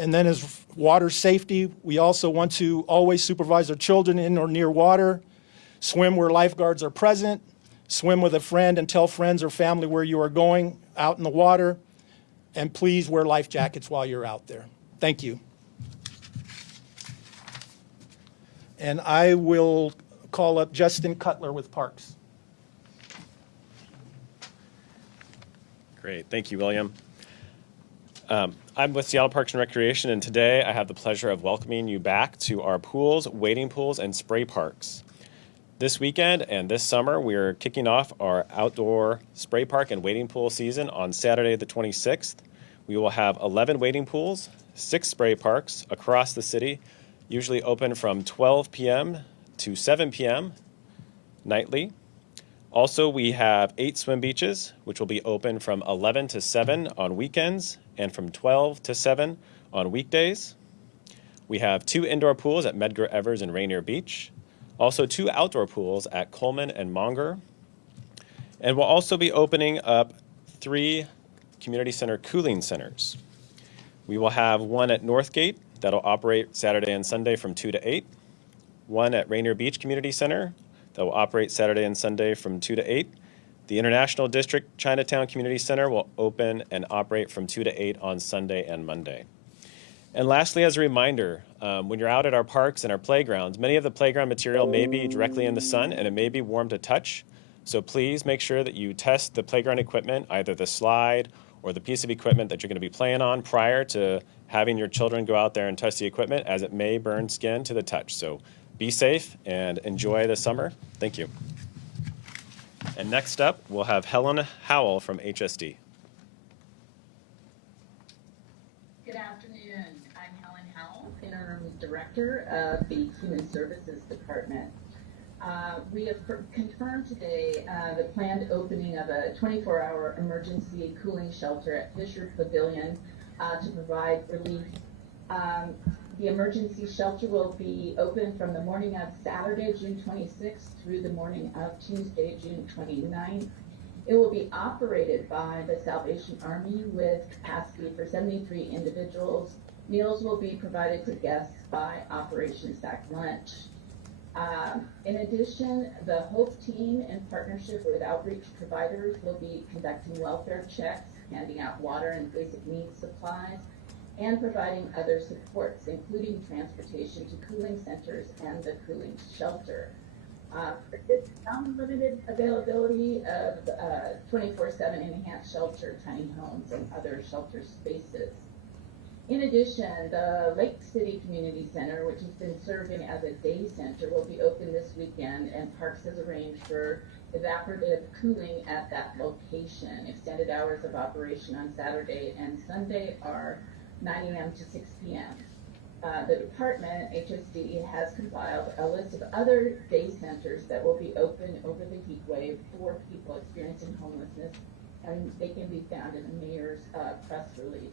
And then as water safety, we also want to always supervise our children in or near water, swim where lifeguards are present, swim with a friend and tell friends or family where you are going out in the water, and please wear life jackets while you're out there. Thank you. And I will call up Justin Cutler with Parks. Great, thank you, William. I'm with Seattle Parks and Recreation, and today I have the pleasure of welcoming you back to our pools, wading pools, and spray parks. This weekend and this summer, we are kicking off our outdoor spray park and wading pool season on Saturday the 26th. We will have 11 wading pools, 6 spray parks across the city, usually open from 12 p.m. to 7 p.m. nightly. Also, we have 8 swim beaches, which will be open from 11 to 7 on weekends and from 12 to 7 on weekdays. We have 2 indoor pools at Medgar Evers and Rainier Beach. Also 2 outdoor pools at Coleman and Monger. And we'll also be opening up 3 community center cooling centers. We will have one at Northgate that'll operate Saturday and Sunday from 2 to 8. One at Rainier Beach Community Center that will operate Saturday and Sunday from 2 to 8. The International District Chinatown Community Center will open and operate from 2 to 8 on Sunday and Monday. And lastly, as a reminder, when you're out at our parks and our playgrounds, many of the playground material may be directly in the sun and it may be warm to touch. So please make sure that you test the playground equipment, either the slide or the piece of equipment that you're going to be playing on prior to having your children go out there and touch the equipment, as it may burn skin to the touch. So be safe and enjoy the summer. Thank you. And next up, we'll have Helen Howell from HSD. Good afternoon. I'm Helen Howell, Interim Director of the Human Services Department. We have confirmed today the planned opening of a 24-hour emergency cooling shelter at Fisher Pavilion to provide relief. The emergency shelter will be open from the morning of Saturday, June 26th through the morning of Tuesday, June 29th. It will be operated by the Salvation Army with capacity for 73 individuals. Meals will be provided to guests by Operation Sack Lunch. In addition, the HOPE team, in partnership with outreach providers, will be conducting welfare checks, handing out water and basic needs supplies, and providing other supports, including transportation to cooling centers and the cooling shelter. It's unlimited availability of 24/7 enhanced shelter, tiny homes, and other shelter spaces. In addition, the Lake City Community Center, which has been serving as a day center, will be open this weekend, and Parks has arranged for evaporative cooling at that location. Extended hours of operation on Saturday and Sunday are 9 a.m. to 6 p.m. The department, HSD, has compiled a list of other day centers that will be open over the heat wave for people experiencing homelessness, and they can be found in the mayor's press release.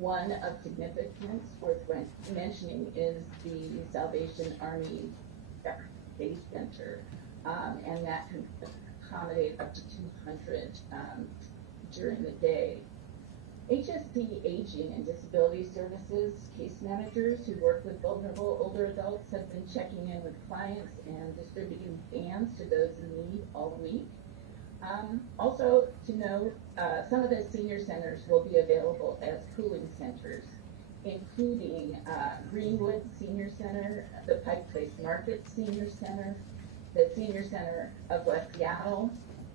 One of significance worth mentioning is the Salvation Army Day Center, and that can accommodate up to 200 during the day. HSD Aging and Disability Services case managers who work with vulnerable older adults have been checking in with clients and distributing fans to those in need all week. Also to note, some of the senior centers will be available as cooling centers, including Greenwood Senior Center, the Pike Place Market Senior Center, the Senior Center of West Seattle,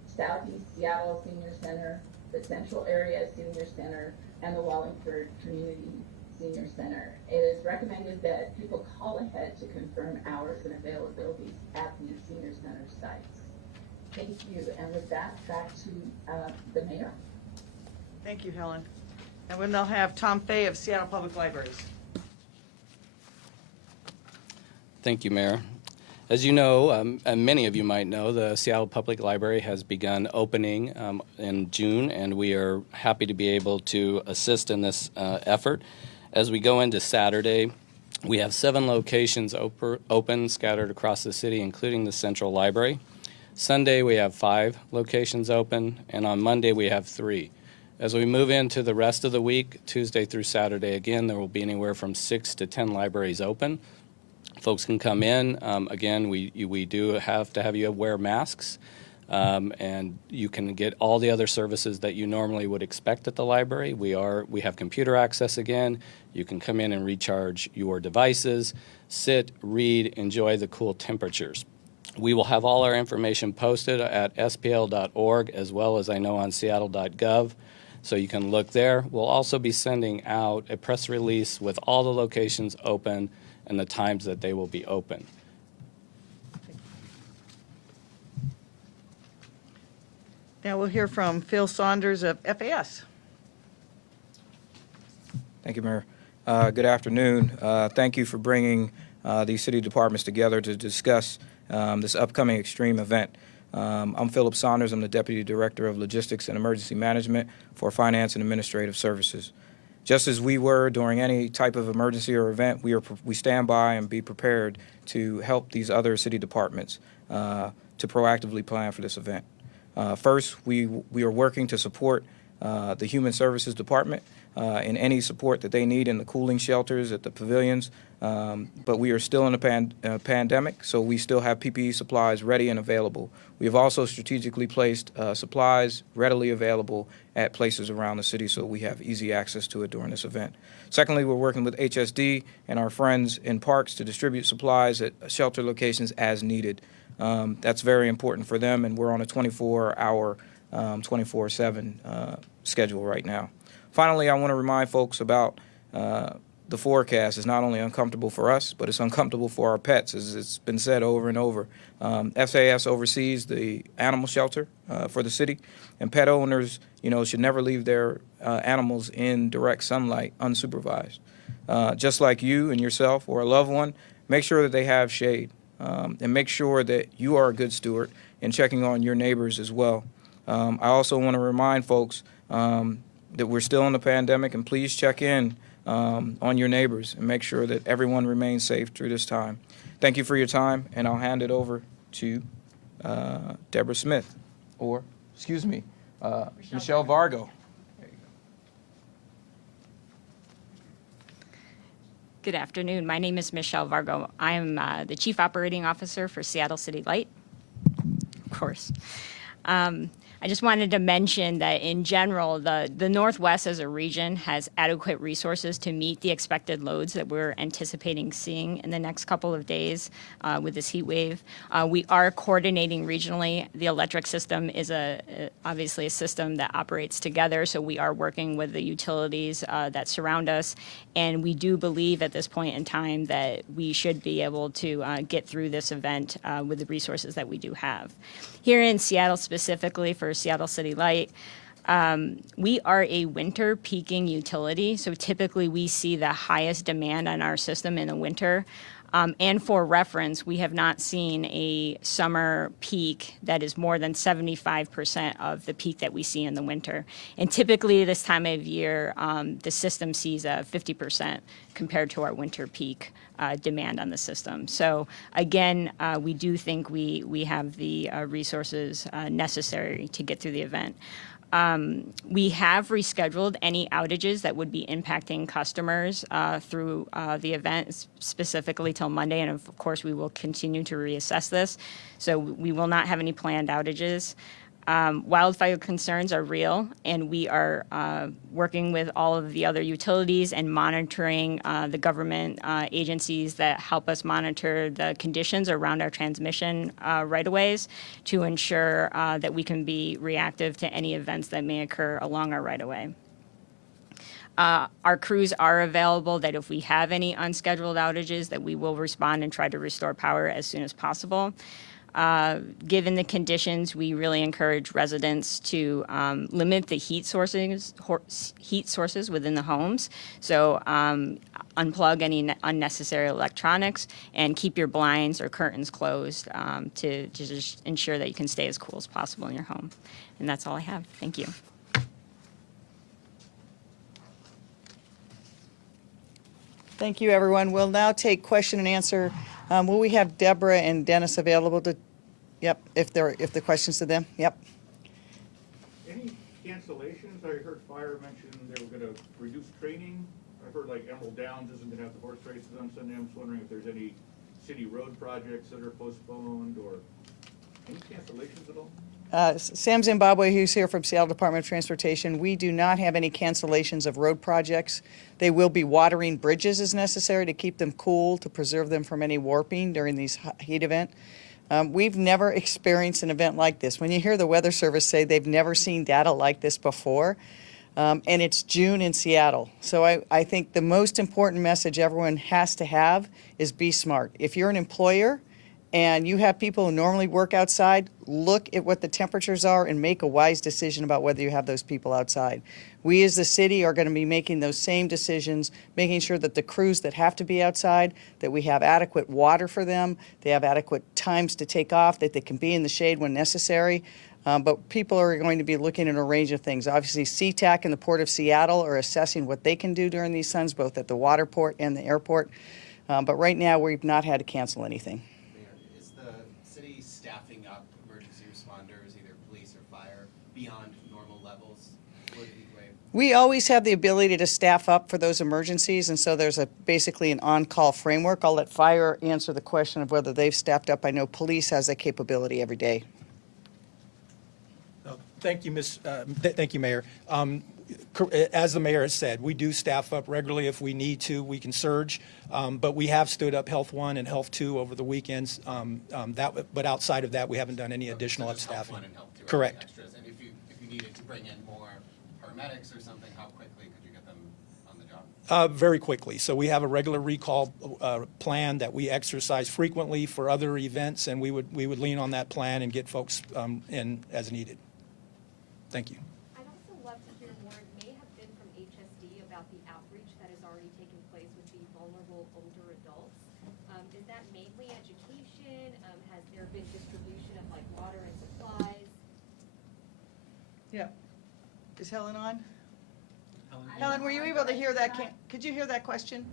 Southeast Seattle Senior Center, the Central Area Senior Center, and the Wallingford Community Senior Center. It is recommended that people call ahead to confirm hours and availabilities at these senior center sites. Thank you, and with that, back to the mayor. Thank you, Helen. And we'll now have Tom Fay of Seattle Public Libraries. Thank you, Mayor. As you know, and many of you might know, the Seattle Public Library has begun opening in June, and we are happy to be able to assist in this effort. As we go into Saturday, we have 7 locations open scattered across the city, including the Central Library. Sunday, we have 5 locations open, and on Monday, we have 3. As we move into the rest of the week, Tuesday through Saturday, again, there will be anywhere from 6 to 10 libraries open. Folks can come in. Again, we do have to have you wear masks, and you can get all the other services that you normally would expect at the library. We have computer access again. You can come in and recharge your devices, sit, read, enjoy the cool temperatures. We will have all our information posted at spl.org as well as I know on seattle.gov, so you can look there. We'll also be sending out a press release with all the locations open and the times that they will be open. Now we'll hear from Phil Saunders of FAS. Thank you, Mayor. Good afternoon. Thank you for bringing these city departments together to discuss this upcoming extreme event. I'm Philip Saunders. I'm the Deputy Director of Logistics and Emergency Management for Finance and Administrative Services. Just as we were during any type of emergency or event, we stand by and be prepared to help these other city departments to proactively plan for this event. First, we are working to support the Human Services Department in any support that they need in the cooling shelters at the pavilions, but we are still in a pandemic, so we still have PPE supplies ready and available. We have also strategically placed supplies readily available at places around the city so we have easy access to it during this event. Secondly, we're working with HSD and our friends in parks to distribute supplies at shelter locations as needed. That's very important for them, and we're on a 24-hour, 24/7 schedule right now. Finally, I want to remind folks about the forecast. Is not only uncomfortable for us, but it's uncomfortable for our pets, as it's been said over and over. SAS oversees the animal shelter for the city, and pet owners, should never leave their animals in direct sunlight unsupervised. Just like you and yourself or a loved one, make sure that they have shade, and make sure that you are a good steward in checking on your neighbors as well. I also want to remind folks that we're still in the pandemic, and please check in on your neighbors and make sure that everyone remains safe through this time. Thank you for your time, and I'll hand it over to Deborah Smith, or, excuse me, Michelle Vargo. Good afternoon. My name is Michelle Vargo. I am the Chief Operating Officer for Seattle City Light, of course. I just wanted to mention that in general, the Northwest as a region has adequate resources to meet the expected loads that we're anticipating seeing in the next couple of days with this heat wave. We are coordinating regionally. The electric system is obviously a system that operates together, so we are working with the utilities that surround us, and we do believe at this point in time that we should be able to get through this event with the resources that we do have. Here in Seattle specifically, for Seattle City Light, we are a winter peaking utility, so typically we see the highest demand on our system in the winter. And for reference, we have not seen a summer peak that is more than 75% of the peak that we see in the winter. And typically this time of year, the system sees a 50% compared to our winter peak demand on the system. So again, we do think we have the resources necessary to get through the event. We have rescheduled any outages that would be impacting customers through the event, specifically till Monday, and of course we will continue to reassess this. So we will not have any planned outages. Wildfire concerns are real, and we are working with all of the other utilities and monitoring the government agencies that help us monitor the conditions around our transmission right-of-ways to ensure that we can be reactive to any events that may occur along our right-of-way. Our crews are available that if we have any unscheduled outages, that we will respond and try to restore power as soon as possible. Given the conditions, we really encourage residents to limit the heat sources within the homes. So unplug any unnecessary electronics and keep your blinds or curtains closed to just ensure that you can stay as cool as possible in your home. And that's all I have. Thank you. Thank you, everyone. We'll now take question and answer. Will we have Deborah and Dennis available to, if the question's to them? Yep. Any cancellation cancellations? I heard fire mention they were gonna reduce training. I've heard like Emerald Downs isn't gonna have the horse races on Sunday. I'm just wondering if there's any city road projects that are postponed or any cancellations at all? Sam Zimbabwe, who's here from Seattle Department of Transportation, we do not have any cancellations of road projects. They will be watering bridges as necessary to keep them cool, to preserve them from any warping during these heat event. We've never experienced an event like this. When you hear the Weather Service say they've never seen data like this before, and it's June in Seattle. So I think the most important message everyone has to have is be smart. If you're an employer and you have people who normally work outside, look at what the temperatures are and make a wise decision about whether you have those people outside. We as the city are going to be making those same decisions, making sure that the crews that have to be outside, that we have adequate water for them, they have adequate times to take off, that they can be in the shade when necessary. But people are going to be looking at a range of things. Obviously, SeaTac and the Port of Seattle are assessing what they can do during these suns, both at the water port and the airport. But right now, we've not had to cancel anything. Is the city staffing up emergency responders, either police or fire, beyond normal levels for the heat wave? We always have the ability to staff up for those emergencies, and so there's basically an on-call framework. I'll let fire answer the question of whether they've staffed up. I know police has that capability every day. Thank you, thank you, Mayor. As the mayor has said, we do staff up regularly if we need to. We can surge, but we have stood up Health 1 and Health 2 over the weekends. But outside of that, we haven't done any additional So just Health upstaffing. 1 and Health 2 are Correct. extras. And if you needed to bring in more paramedics or something, how quickly could you get them on the job? Very quickly. So we have a regular recall plan that we exercise frequently for other events, and we would lean on that plan and get folks in as needed. Thank you. I'd also love to hear more. It may have been from HSD about the outreach that has already taken place with the vulnerable older adults. Is that mainly education? Has there been distribution of like water and supplies? Yeah. Is Helen on? Helen, were you able to hear that? Could you hear that question?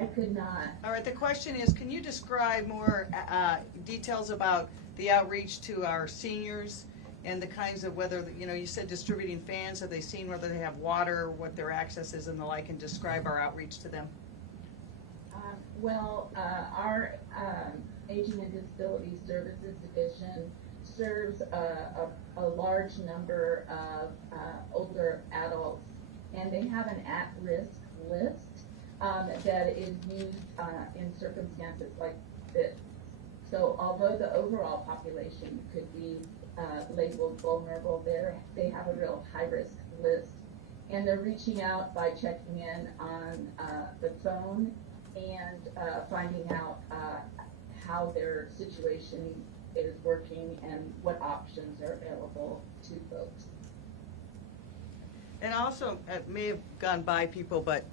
I could not. All right, the question is, can you describe more details about the outreach to our seniors and the kinds of whether, you said distributing fans, have they seen whether they have water, what their access is and the like, and describe our outreach to them? Our Aging and Disability Services Division serves a large number of older adults, and they have an at-risk list that is used in circumstances like this. So although the overall population could be labeled vulnerable, they have a real high-risk list. And they're reaching out by checking in on the phone and finding out how their situation is working and what options are available to folks. And also, it may have gone by people, but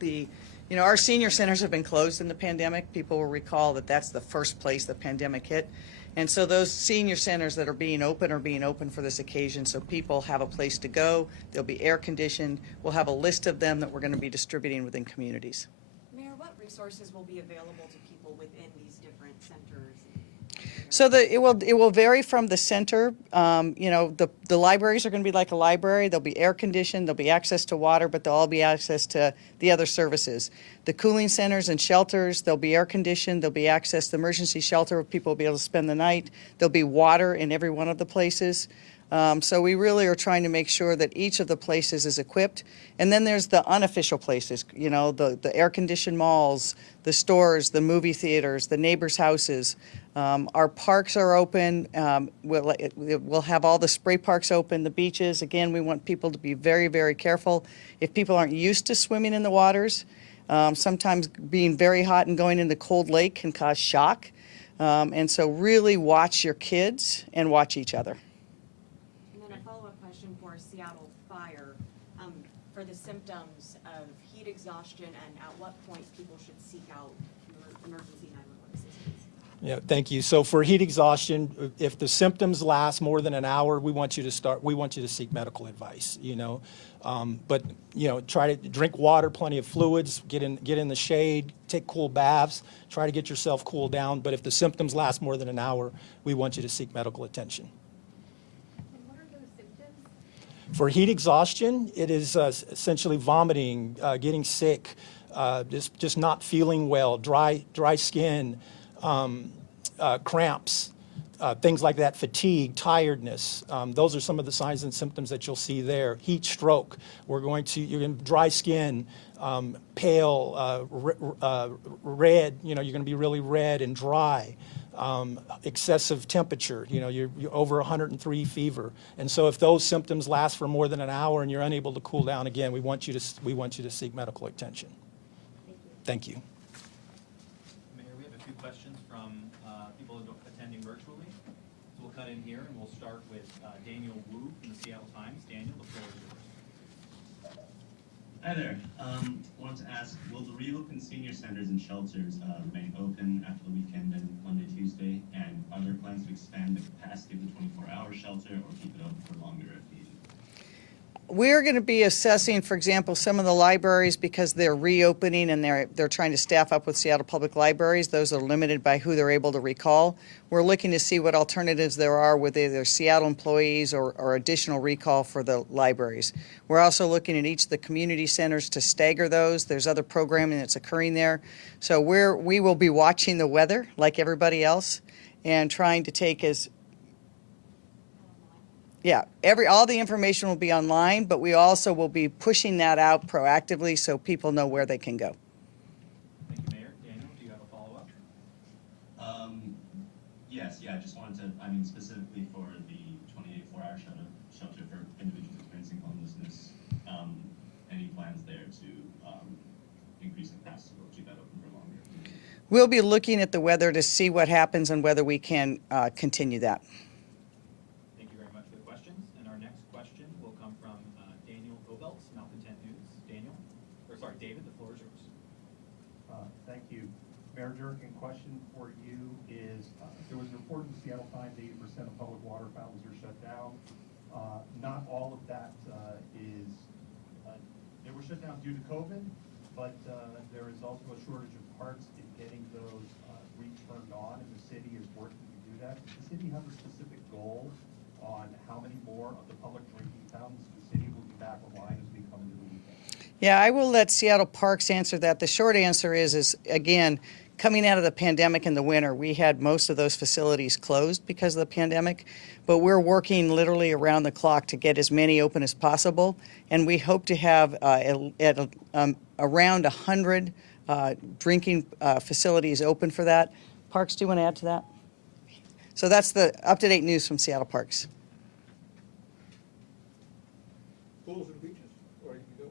our senior centers have been closed in the pandemic. People will recall that that's the first place the pandemic hit. And so those senior centers that are being open for this occasion, so people have a place to go. They'll be air conditioned. We'll have a list of them that we're going to be distributing within communities. Mayor, what resources will be available to people within these different centers? So it will vary from the center. The libraries are going to be like a library. They'll be air conditioned. There'll be access to water, but there'll all be access to the other services. The cooling centers and shelters, they'll be air conditioned. There'll be access to the emergency shelter where people will be able to spend the night. There'll be water in every one of the places. So we really are trying to make sure that each of the places is equipped. And then there's the unofficial places, the air-conditioned malls, the stores, the movie theaters, the neighbors' houses. Our parks are open. We'll have all the spray parks open, the beaches. Again, we want people to be very, very careful. If people aren't used to swimming in the waters, sometimes being very hot and going in the cold lake can cause shock. And so really watch your kids and watch each other. And then a follow-up question for Seattle Fire. For the symptoms of heat exhaustion and at what point people should seek out emergency 911 assistance? Yeah, thank you. So for heat exhaustion, if the symptoms last more than an hour, we want you to seek medical advice, But try to drink water, plenty of fluids, get in the shade, take cool baths, try to get yourself cooled down. But if the symptoms last more than an hour, we want you to seek medical attention. And what are those symptoms? For heat exhaustion, it is essentially vomiting, getting sick, just not feeling well, dry skin, cramps, things like that, fatigue, tiredness. Those are some of the signs and symptoms that you'll see there. Heat stroke, you're going to dry skin, pale, red, you're going to be really red and dry. Excessive temperature, you're over 103 fever. And so if those symptoms last for more than an hour and you're unable to cool down, again, we want you to seek medical attention. Thank you. Mayor, we have a few questions from people attending virtually. So we'll cut in here and we'll start with Daniel Wu from the Seattle Times. Daniel, the floor is yours. Hi there. Wanted to ask, will the reopened senior centers and shelters remain open after the weekend and Monday, Tuesday? And are there plans to expand the capacity of the 24-hour shelter or keep it open for longer if needed? We're going to be assessing, for example, some of the libraries because they're reopening and they're trying to staff up with Seattle Public Libraries. Those are limited by who they're able to recall. We're looking to see what alternatives there are with either Seattle employees or additional recall for the libraries. We're also looking at each of the community centers to stagger those. There's other programming that's occurring there. So we will be watching the weather like everybody else and trying to take all the information will be online, but we also will be pushing that out proactively so people know where they can go. Thank you, Mayor. Daniel, do you have a follow-up? Yes, I just wanted to, specifically for the 24-hour shelter for individuals experiencing homelessness, any plans there to increase the capacity or keep that open for longer? We'll be looking at the weather to see what happens and whether we can continue that. Thank you very much for the questions. And our next question will come from Daniel Obelts, Malcontent News. David, the floor is yours. Thank you. Mayor Durkin, question for you is, there was a report in the Seattle Times 80% of public water fountains are shut down. Not all of that they were shut down due to COVID, but there is also a shortage of parts in getting those returned on, and the city is working to do that. Does the city have a specific goal on how many more of the public drinking fountains the city will be back online as we come into the weekend? Yeah, I will let Seattle Parks answer that. The short answer is again, coming out of the pandemic in the winter, we had most of those facilities closed because of the pandemic, but we're working literally around the clock to get as many open as possible, and we hope to have around 100 drinking facilities open for that. Parks, do you want to add to that? So that's the up-to-date news from Seattle Parks. Pools and beaches, or you can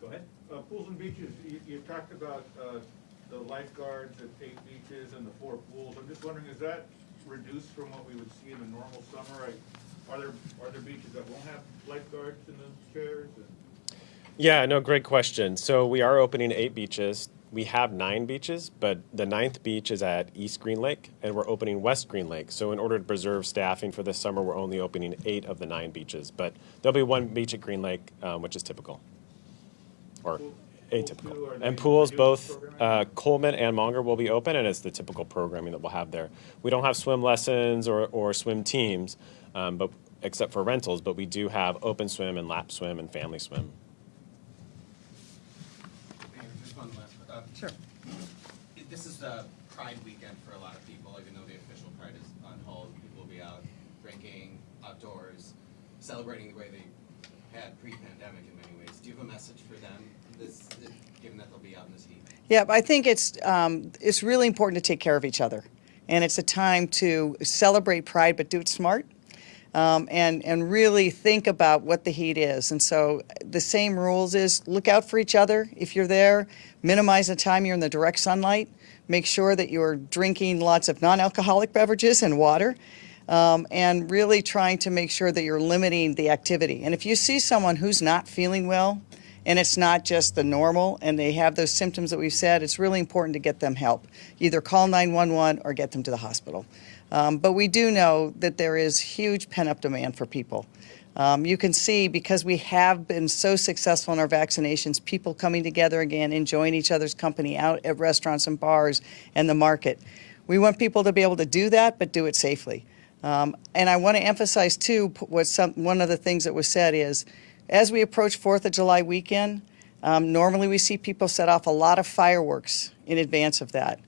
go ahead. Pools and beaches, you talked about the lifeguards at 8 beaches and the 4 pools. I'm just wondering, is that reduced from what we would see in a normal summer? Are there beaches that won't have lifeguards in the chairs? Yeah, no, great question. So we are opening 8 beaches. We have 9 beaches, but the 9th beach is at East Green Lake, and we're opening West Green Lake. So in order to preserve staffing for this summer, we're only opening 8 of the 9 beaches. But there'll be 1 beach at Green Lake, which is typical, or atypical. And pools, both Coleman and Monger will be open, and it's the typical programming that we'll have there. We don't have swim lessons or swim teams, but except for rentals, but we do have open swim and lap swim and family swim. Just one last. Sure. This is the Pride weekend for a lot of people, even though the official Pride is on hold. People will be out drinking, outdoors, celebrating the way they had pre-pandemic in many ways. Do you have a message for them, given that they'll be out in this heat? Yeah, I think it's really important to take care of each other, and it's a time to celebrate Pride, but do it smart. And really think about what the heat is. And so the same rules is look out for each other. If you're there, minimize the time you're in the direct sunlight. Make sure that you're drinking lots of non-alcoholic beverages and water. And really trying to make sure that you're limiting the activity. And if you see someone who's not feeling well, and it's not just the normal, and they have those symptoms that we've said, it's really important to get them help. Either call 911 or get them to the hospital. But we do know that there is huge pent-up demand for people. You can see, because we have been so successful in our vaccinations, people coming together again, enjoying each other's company out at restaurants and bars and the market. We want people to be able to do that, but do it safely. And I want to emphasize too, one of the things that was said is, as we approach 4th of July weekend, normally we see people set off a lot of fireworks in advance of that.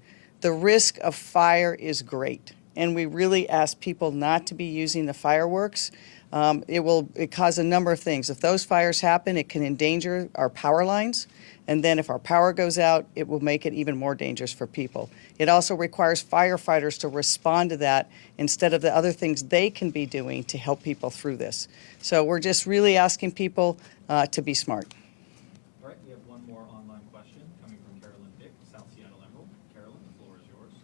The risk of fire is great, and we really ask people not to be using the fireworks. It cause a number of things. If those fires happen, it can endanger our power lines. And then if our power goes out, it will make it even more dangerous for people. It also requires firefighters to respond to that instead of the other things they can be doing to help people through this. So we're just really asking people to be smart. All right, we have one more online question coming from Carolyn Dick, South Seattle Emerald. Carolyn, the floor is yours.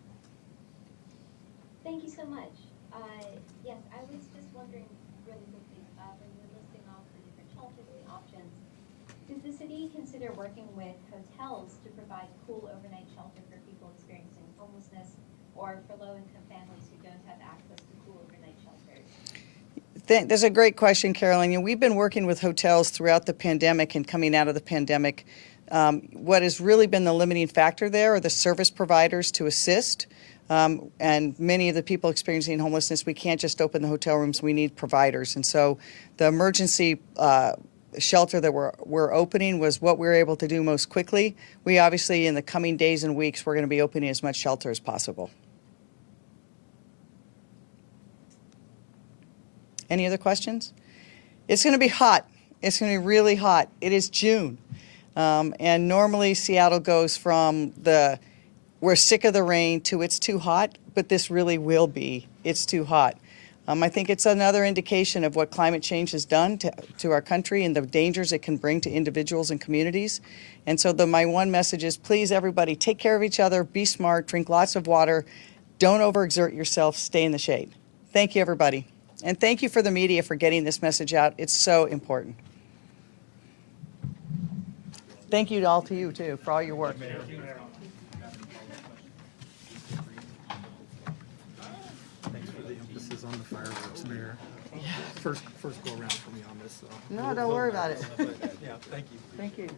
Thank you so much. Yes, I was just wondering really quickly, when you're listing off the different shelters and options, does the city consider working with hotels to provide cool overnight shelter for people experiencing homelessness or for low-income families who don't have access to cool overnight shelters? That's a great question, Carolyn. We've been working with hotels throughout the pandemic and coming out of the pandemic. What has really been the limiting factor there are the service providers to assist. And many of the people experiencing homelessness, we can't just open the hotel rooms, we need providers. And so the emergency shelter that we're opening was what we were able to do most quickly. We obviously, in the coming days and weeks, we're going to be opening as much shelter as possible. Any other questions? It's going to be hot. It's going to be really hot. It is June. And normally Seattle goes from we're sick of the rain to it's too hot, but this really will be. It's too hot. I think it's another indication of what climate change has done to our country and the dangers it can bring to individuals and communities. And so my one message is, please, everybody, take care of each other, be smart, drink lots of water, don't overexert yourself, stay in the shade. Thank you, everybody. And thank you for the media for getting this message out. It's so important. Thank you all to you, too, for all your work. Thanks for the emphasis on the fireworks, Mayor. First go around for me on this. So. No, don't worry about it. Yeah, thank you. Thank you.